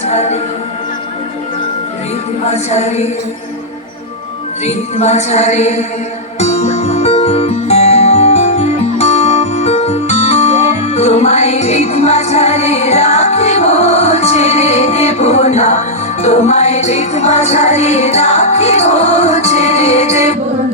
মাঝারে, হৃদ মাঝারে, হৃদ মাঝারে। তোমায় হৃদ মাঝারে রাখিব, ছেড়ে দেব না। তোমায় হৃদ মাঝারে রাখিব, ছেড়ে দেব না।